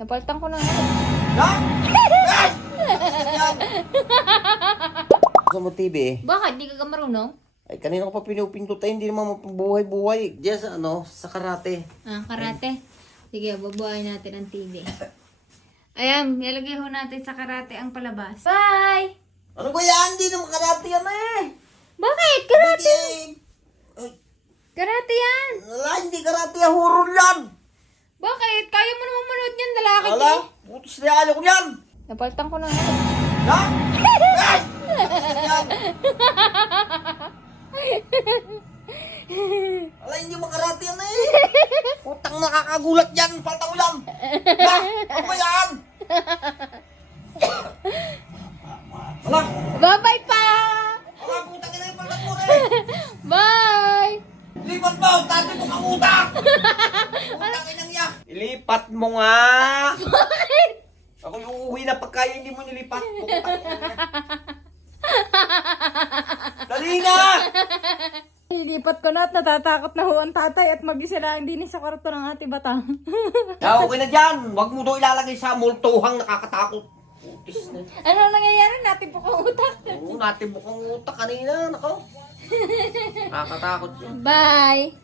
Napalitan ko na nga. Ha? Gusto mo TV? Bakit? Di ka marunong? Ay, kanina ko pa pinupindot ay hindi naman mapabuhay-buhay. Diyan sa sa karate. Ah, karate. Sige, babuhayin natin ang TV. Ayan, nilagay ho natin sa karate ang palabas. Bye! Ano ba yan? Hindi naman karate yan eh. Bakit? Karate! Ay, Karate yan! wala, hindi karate yan. Horror yan. Bakit? Kaya mo naman manood yan, lalaki Wala, ka. putos na ayaw ko yan. Napalitan ko na nga. Ha? Ay! Wala, hindi naman karate yan eh. Putang nakakagulat yan. Palta ko yan. Ha? Ano ba yan? Wala. Bye-bye pa! Wala, putang ina yung palta ko eh. Bye! Lipat mo! Tati mo kang utak! Utang inang ya! Ilipat mo nga! Bakit? Ako yung uuwi na pagkaya hindi mo nilipat. Dali na! Ilipat ko na at natatakot na ho ang tatay at mag-isa lang din sa kwarto ng ate batang. Okay na dyan! Huwag mo daw ilalagay sa multuhang nakakatakot. Putis na. Ano nangyayari? Natin po kang utak. Oo, natin bukang utak kanina. Nako. Nakakatakot yun. Bye!